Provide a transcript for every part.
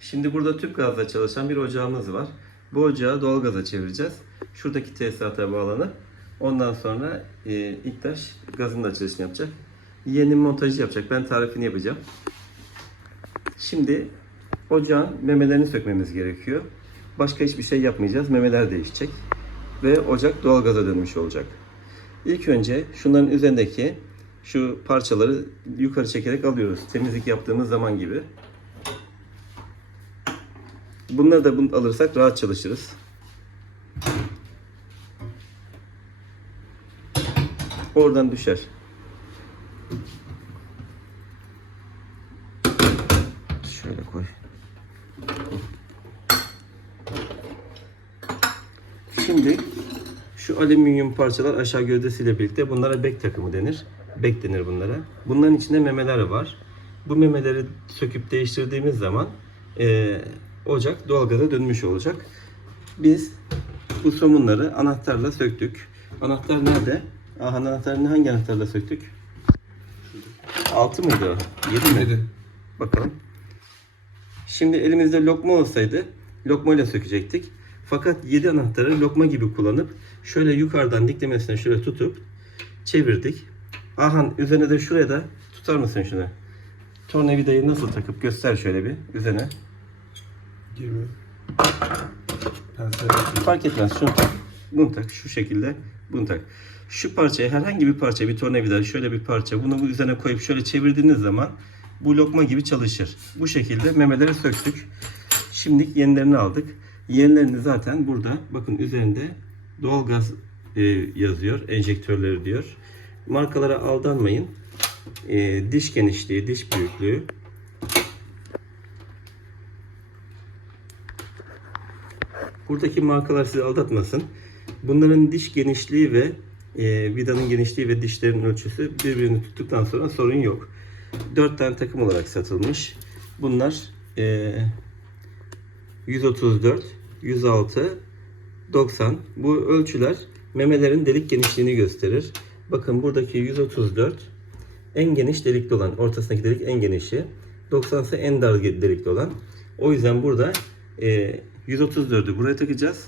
Şimdi burada tüp gazla çalışan bir ocağımız var. Bu ocağı doğalgaza çevireceğiz. Şuradaki tesisata bağlanıp ondan sonra e, İktaş gazın da açılışını yapacak. Yeğenim montajı yapacak. Ben tarifini yapacağım. Şimdi ocağın memelerini sökmemiz gerekiyor. Başka hiçbir şey yapmayacağız. Memeler değişecek. Ve ocak doğalgaza dönmüş olacak. İlk önce şunların üzerindeki şu parçaları yukarı çekerek alıyoruz. Temizlik yaptığımız zaman gibi. Bunları da bunu alırsak rahat çalışırız. Oradan düşer. Şöyle koy. Şimdi şu alüminyum parçalar aşağı gövdesiyle birlikte bunlara bek takımı denir. Bek denir bunlara. Bunların içinde memeler var. Bu memeleri söküp değiştirdiğimiz zaman eee, ocak doğalgaza dönmüş olacak. Biz bu somunları anahtarla söktük. Anahtar nerede? Aha, anahtarını hangi anahtarla söktük? 6 mıydı o? 7 mi? Yedi. Bakalım. Şimdi elimizde lokma olsaydı lokmayla sökecektik. Fakat 7 anahtarı lokma gibi kullanıp şöyle yukarıdan diklemesine şöyle tutup çevirdik. Ahan üzerine de şuraya da tutar mısın şunu? Tornavidayı nasıl takıp göster şöyle bir üzerine. Girmiyor. Pensel. Fark etmez şunu. Bunu tak şu şekilde bunu tak. Şu parçayı herhangi bir parça bir tornavida şöyle bir parça bunu bu üzerine koyup şöyle çevirdiğiniz zaman bu lokma gibi çalışır. Bu şekilde memeleri söktük. Şimdi yenilerini aldık. Yenilerini zaten burada bakın üzerinde doğalgaz e, yazıyor. Enjektörleri diyor. Markalara aldanmayın. E, diş genişliği, diş büyüklüğü, Buradaki markalar sizi aldatmasın. Bunların diş genişliği ve e, vidanın genişliği ve dişlerin ölçüsü birbirini tuttuktan sonra sorun yok. 4 tane takım olarak satılmış. Bunlar e, 134, 106, 90. Bu ölçüler memelerin delik genişliğini gösterir. Bakın buradaki 134 en geniş delikli olan, ortasındaki delik en genişi. 90 ise en dar delikli olan. O yüzden burada e, 134'ü buraya takacağız.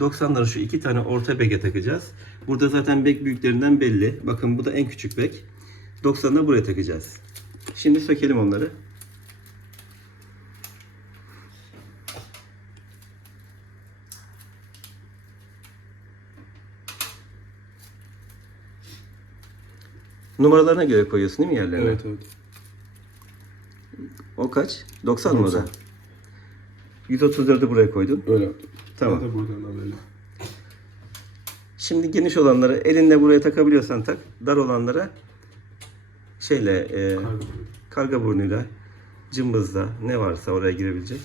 90'ları şu iki tane orta beke takacağız. Burada zaten bek büyüklerinden belli. Bakın bu da en küçük bek. 90'ı da buraya takacağız. Şimdi sökelim onları. Numaralarına göre koyuyorsun değil mi yerlerine? Evet evet. O kaç? 90 mı o da? 90. 134'ü buraya koydun. Öyle yaptım. Tamam. Ben de buradan alayım. Şimdi geniş olanları elinle buraya takabiliyorsan tak. Dar olanlara şeyle e, Kargo. karga burnuyla cımbızla ne varsa oraya girebilecek.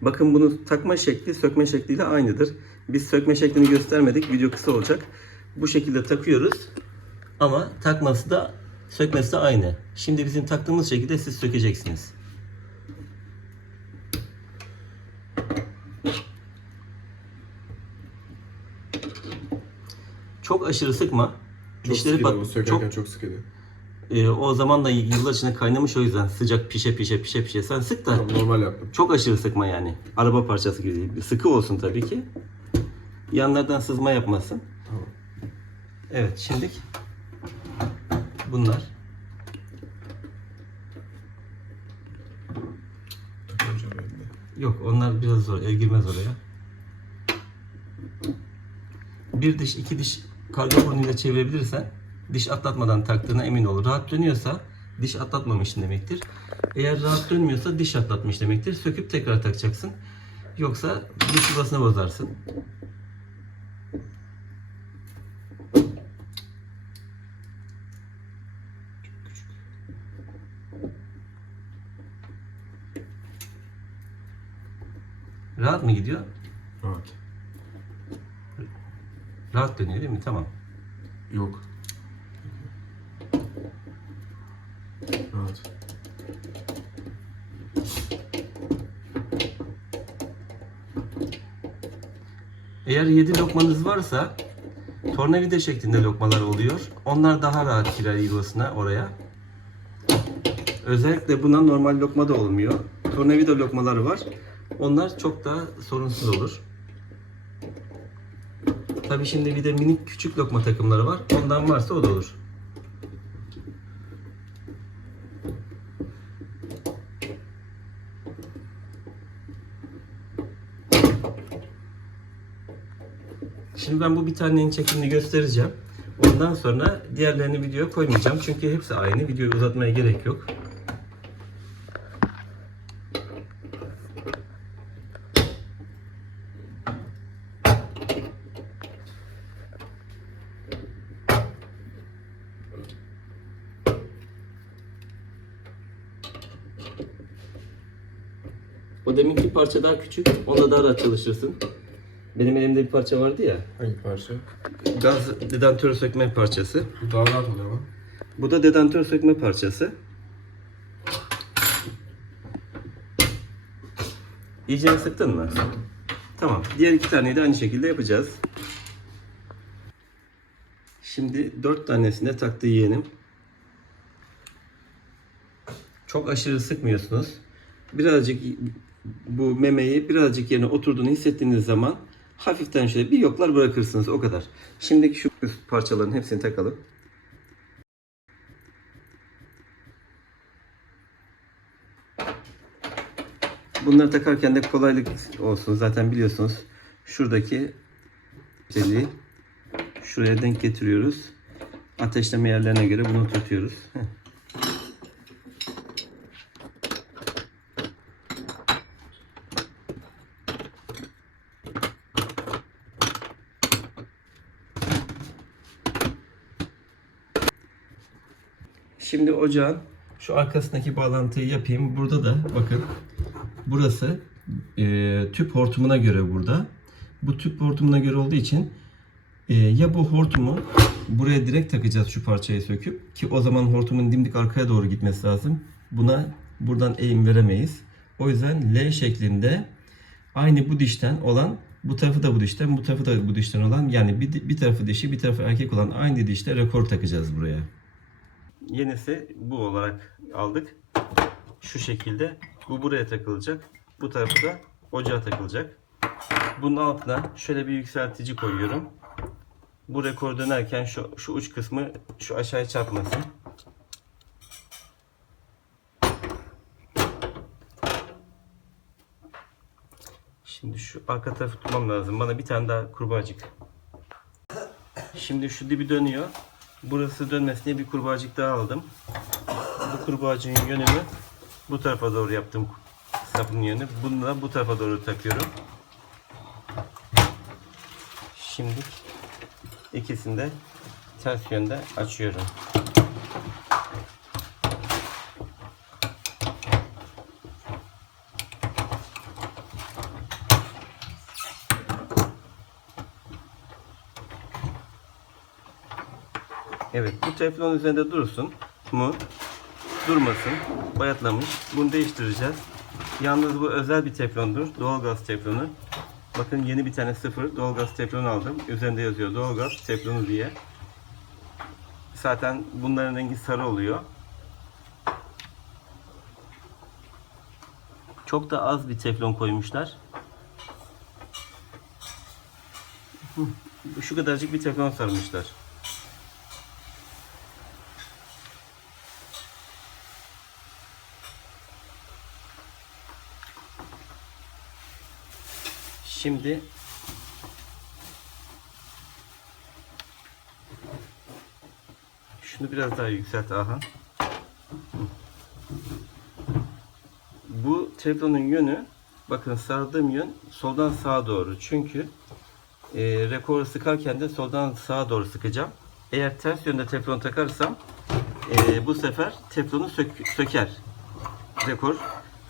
Bakın bunu takma şekli sökme şekliyle aynıdır. Biz sökme şeklini göstermedik. Video kısa olacak. Bu şekilde takıyoruz. Ama takması da sökmesi de aynı. Şimdi bizim taktığımız şekilde siz sökeceksiniz. Çok aşırı sıkma. Çok Dişleri bu. Sökerken çok, sıkıydı. e, o zaman da yıllar içinde kaynamış o yüzden sıcak pişe pişe pişe pişe. Sen sık da Tamam, normal yaptım. çok aşırı sıkma yani. Araba parçası gibi. Sıkı olsun tabii ki. Yanlardan sızma yapmasın. Tamam. Evet şimdi bunlar. Yok onlar biraz zor. El girmez oraya. Bir diş iki diş karga burnuyla çevirebilirsen diş atlatmadan taktığına emin ol. Rahat dönüyorsa diş atlatmamış demektir. Eğer rahat dönmüyorsa diş atlatmış demektir. Söküp tekrar takacaksın. Yoksa diş yuvasını bozarsın. Rahat mı gidiyor? Evet. Rahat dönüyor değil mi? Tamam. Yok. Evet. Eğer 7 lokmanız varsa tornavida şeklinde lokmalar oluyor. Onlar daha rahat girer yuvasına oraya. Özellikle buna normal lokma da olmuyor. Tornavida lokmaları var. Onlar çok daha sorunsuz olur. Tabi şimdi bir de minik küçük lokma takımları var. Ondan varsa o da olur. Şimdi ben bu bir tanenin çekimini göstereceğim. Ondan sonra diğerlerini videoya koymayacağım. Çünkü hepsi aynı. Videoyu uzatmaya gerek yok. O deminki parça daha küçük. Onda daha rahat çalışırsın. Benim elimde bir parça vardı ya. Hangi parça? Gaz dedantör sökme parçası. Bu daha rahat oluyor ama. Bu da dedantör sökme parçası. İyice sıktın mı? Tamam. Diğer iki taneyi de aynı şekilde yapacağız. Şimdi dört tanesine taktı yeğenim. Çok aşırı sıkmıyorsunuz. Birazcık bu memeyi birazcık yerine oturduğunu hissettiğiniz zaman hafiften şöyle bir yoklar bırakırsınız o kadar. Şimdiki şu üst parçaların hepsini takalım. Bunları takarken de kolaylık olsun. Zaten biliyorsunuz şuradaki deliği şuraya denk getiriyoruz. Ateşleme yerlerine göre bunu tutuyoruz. Heh. Şimdi ocağın şu arkasındaki bağlantıyı yapayım. Burada da bakın burası e, tüp hortumuna göre burada. Bu tüp hortumuna göre olduğu için e, ya bu hortumu buraya direkt takacağız şu parçayı söküp ki o zaman hortumun dimdik arkaya doğru gitmesi lazım. Buna buradan eğim veremeyiz. O yüzden L şeklinde aynı bu dişten olan bu tarafı da bu dişten, bu tarafı da bu dişten olan yani bir, bir tarafı dişi, bir tarafı erkek olan aynı dişte rekor takacağız buraya. Yenisi bu olarak aldık. Şu şekilde. Bu buraya takılacak. Bu tarafı da ocağa takılacak. Bunun altına şöyle bir yükseltici koyuyorum. Bu rekor dönerken şu, şu uç kısmı şu aşağıya çarpmasın. Şimdi şu arka tarafı tutmam lazım. Bana bir tane daha kurbağacık. Şimdi şu dibi dönüyor. Burası dönmesin diye bir kurbağacık daha aldım. Bu kurbağacığın yönünü bu tarafa doğru yaptım. Sapın yönü. Bunu da bu tarafa doğru takıyorum. Şimdi ikisini de ters yönde açıyorum. Evet bu teflon üzerinde dursun mu? Durmasın. Bayatlamış. Bunu değiştireceğiz. Yalnız bu özel bir teflondur. Doğalgaz teflonu. Bakın yeni bir tane sıfır doğalgaz teflonu aldım. Üzerinde yazıyor doğalgaz teflonu diye. Zaten bunların rengi sarı oluyor. Çok da az bir teflon koymuşlar. Şu kadarcık bir teflon sarmışlar. Şimdi şunu biraz daha yükselt Ahan. Bu teflonun yönü bakın sardığım yön soldan sağa doğru. Çünkü e, rekoru sıkarken de soldan sağa doğru sıkacağım. Eğer ters yönde teflon takarsam e, bu sefer teflonu sök- söker. Rekor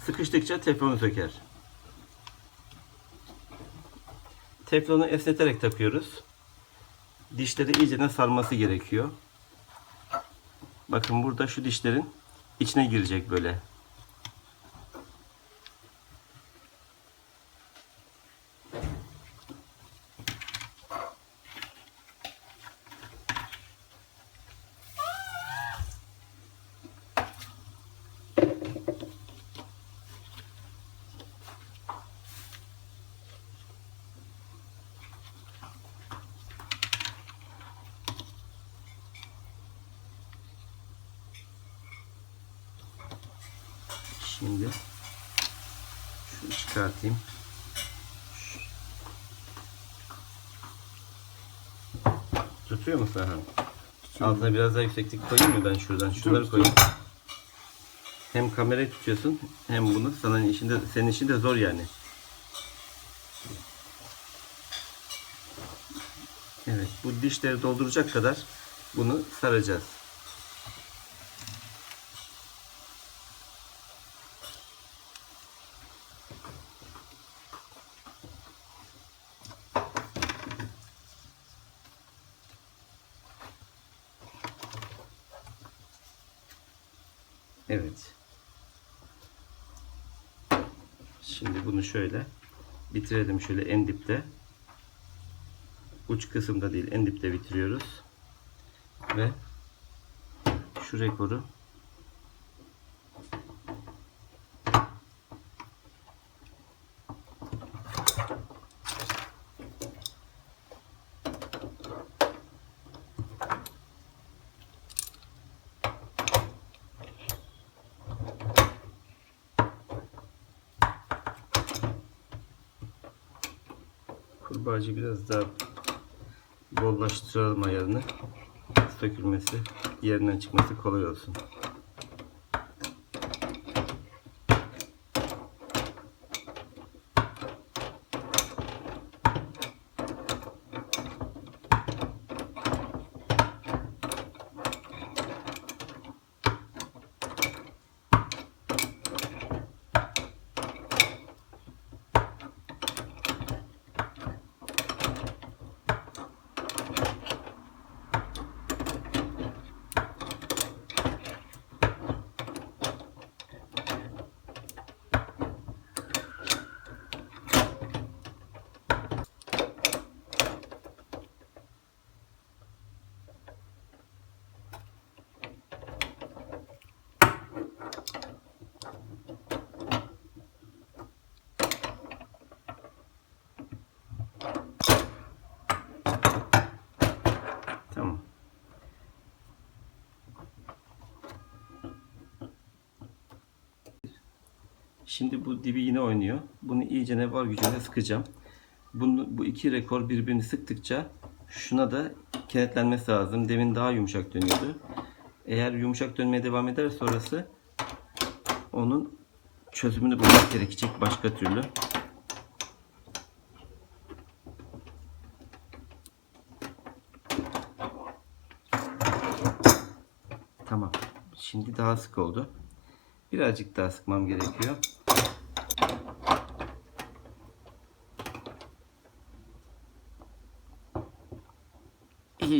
sıkıştıkça teflonu söker. Teflonu esneterek takıyoruz. Dişleri iyicene sarması gerekiyor. Bakın burada şu dişlerin içine girecek böyle. Şimdi şunu çıkartayım. Tutuyor mu Serhan? Altına biraz daha yükseklik koyayım mı ben şuradan? Şunları koyayım. Hem kamerayı tutuyorsun hem bunu sana işinde senin işin de zor yani. Evet, bu dişleri dolduracak kadar bunu saracağız. Evet. Şimdi bunu şöyle bitirelim şöyle en dipte. Uç kısımda değil en dipte bitiriyoruz. Ve şu rekoru kurbağacı biraz daha bollaştıralım ayarını. Sökülmesi, yerinden çıkması kolay olsun. Tamam. Şimdi bu dibi yine oynuyor. Bunu iyice ne var gücüne sıkacağım. Bunu, bu iki rekor birbirini sıktıkça şuna da kenetlenmesi lazım. Demin daha yumuşak dönüyordu. Eğer yumuşak dönmeye devam eder sonrası onun çözümünü bulmak gerekecek başka türlü. Tamam. Şimdi daha sık oldu. Birazcık daha sıkmam gerekiyor.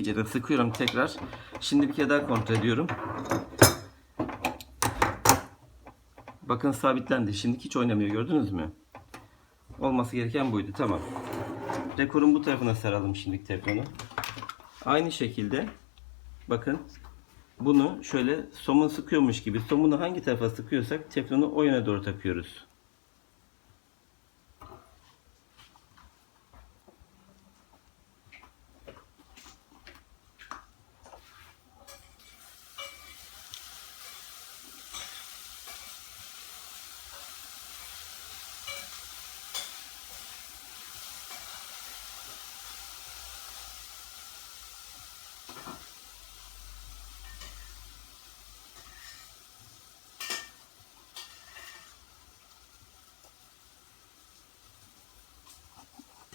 İyice sıkıyorum tekrar. Şimdi bir kere daha kontrol ediyorum. Bakın sabitlendi. Şimdi hiç oynamıyor gördünüz mü? Olması gereken buydu. Tamam. Rekorun bu tarafına saralım şimdi teflonu. Aynı şekilde bakın bunu şöyle somun sıkıyormuş gibi somunu hangi tarafa sıkıyorsak teflonu o yöne doğru takıyoruz.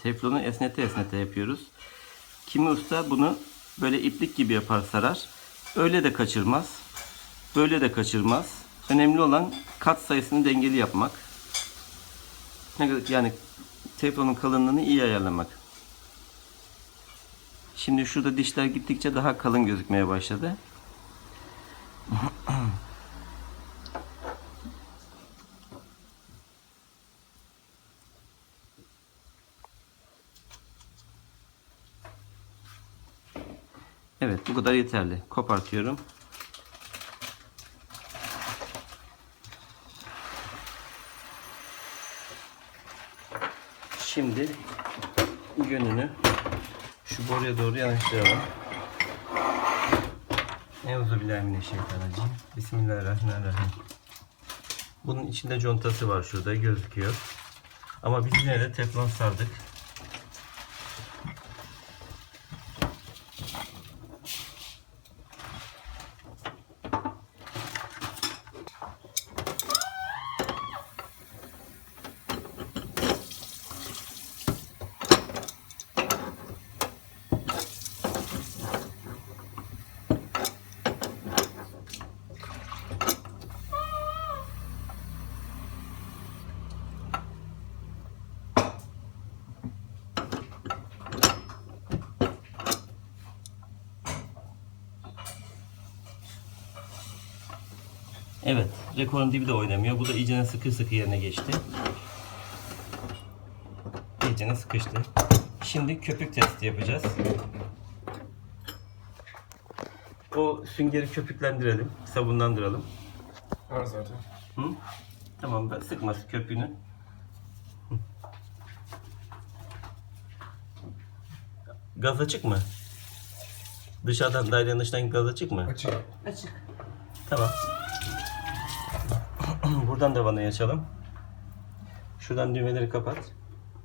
Teflonu esnete esnete yapıyoruz. Kimi usta bunu böyle iplik gibi yapar sarar. Öyle de kaçırmaz. Böyle de kaçırmaz. Önemli olan kat sayısını dengeli yapmak. Yani teflonun kalınlığını iyi ayarlamak. Şimdi şurada dişler gittikçe daha kalın gözükmeye başladı. Evet bu kadar yeterli. Kopartıyorum. Şimdi yönünü şu boruya doğru yanaştıralım. Euzubillahimineşşeytanirracim. Bismillahirrahmanirrahim. Bunun içinde contası var şurada gözüküyor. Ama biz yine de teflon sardık. Evet, rekorun dibi de oynamıyor. Bu da iyicene sıkı sıkı yerine geçti. İyicene sıkıştı. Şimdi köpük testi yapacağız. O süngeri köpüklendirelim, sabunlandıralım. Var zaten. Hı? Tamam, ben sıkmaz köpüğünü. Hı. Gaz açık mı? Dışarıdan dairenin dışından gaz açık mı? Açık. Açık. Tamam. Buradan da vanayı açalım. Şuradan düğmeleri kapat.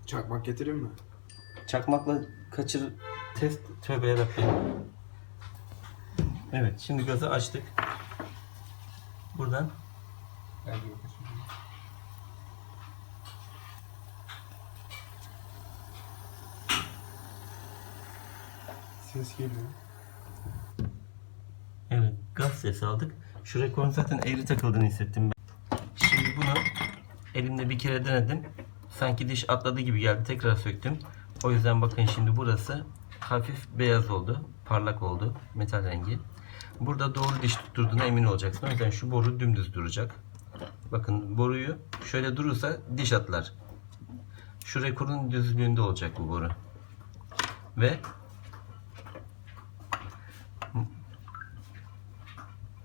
Çakmak getireyim mi? Çakmakla kaçır test tövbe yarabbim. Evet şimdi gazı açtık. Buradan. Ses geliyor. evet gaz sesi aldık. Şu rekorun zaten eğri takıldığını hissettim ben. Elimle bir kere denedim. Sanki diş atladı gibi geldi. Tekrar söktüm. O yüzden bakın şimdi burası hafif beyaz oldu. Parlak oldu. Metal rengi. Burada doğru diş tutturduğuna emin olacaksın. O yüzden şu boru dümdüz duracak. Bakın boruyu şöyle durursa diş atlar. Şu rekorun düzlüğünde olacak bu boru. Ve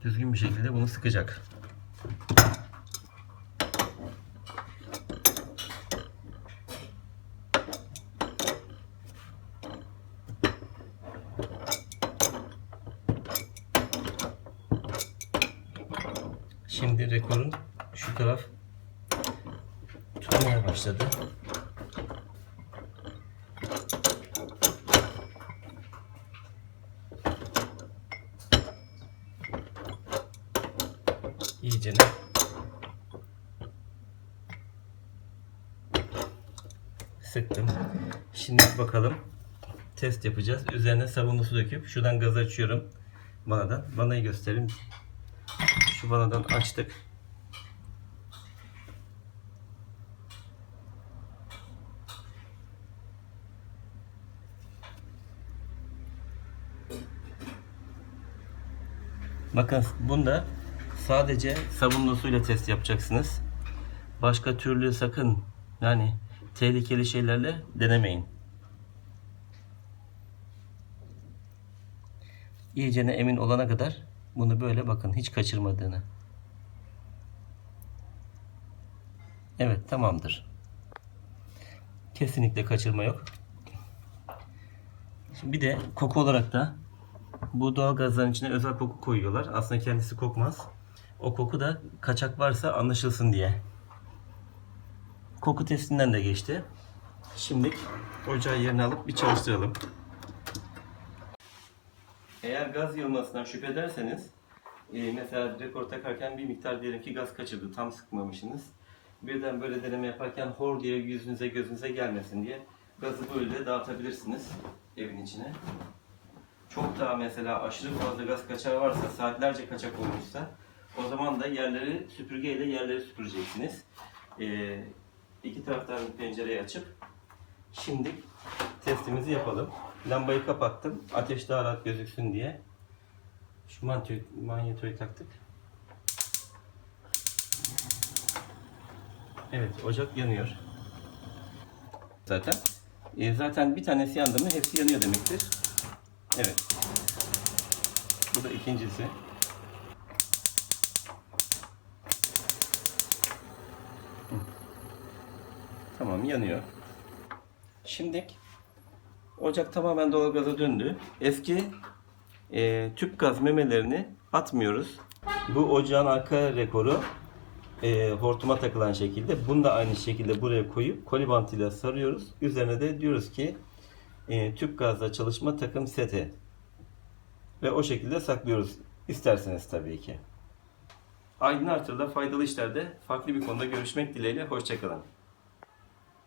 düzgün bir şekilde bunu sıkacak. Şimdi rekorun şu taraf tutmaya başladı. İyice sıktım. Şimdi bakalım test yapacağız. Üzerine sabunlu su döküp şuradan gaz açıyorum. Vanadan. Vanayı göstereyim. Şu vanadan açtık. Bakın bunda sadece sabunlu suyla test yapacaksınız. Başka türlü sakın yani tehlikeli şeylerle denemeyin. İyicene emin olana kadar bunu böyle bakın hiç kaçırmadığını. Evet tamamdır. Kesinlikle kaçırma yok. Şimdi bir de koku olarak da bu doğal gazların içine özel koku koyuyorlar. Aslında kendisi kokmaz. O koku da kaçak varsa anlaşılsın diye. Koku testinden de geçti. Şimdi ocağı yerine alıp bir çalıştıralım. Eğer gaz yılmasından şüphe ederseniz e, mesela rekor takarken bir miktar diyelim ki gaz kaçırdı. Tam sıkmamışsınız. Birden böyle deneme yaparken hor diye yüzünüze gözünüze gelmesin diye gazı böyle dağıtabilirsiniz evin içine. Çok daha mesela aşırı fazla gaz kaçağı varsa, saatlerce kaçak olmuşsa o zaman da yerleri süpürgeyle yerleri süpüreceksiniz. Ee, iki taraftan pencereyi açıp şimdi testimizi yapalım. Lambayı kapattım. Ateş daha rahat gözüksün diye. Şu manyetoyu, taktık. Evet, ocak yanıyor. Zaten. Ee, zaten bir tanesi yandı mı hepsi yanıyor demektir. Evet. Bu da ikincisi. Tamam yanıyor. Şimdi ocak tamamen doğalgaza döndü. Eski e, tüp gaz memelerini atmıyoruz. Bu ocağın arka rekoru e, hortuma takılan şekilde. Bunu da aynı şekilde buraya koyup koli bantıyla sarıyoruz. Üzerine de diyoruz ki e, tüp gazla çalışma takım seti. Ve o şekilde saklıyoruz. İsterseniz tabii ki. Aydın Artır'da faydalı işlerde farklı bir konuda görüşmek dileğiyle. Hoşçakalın.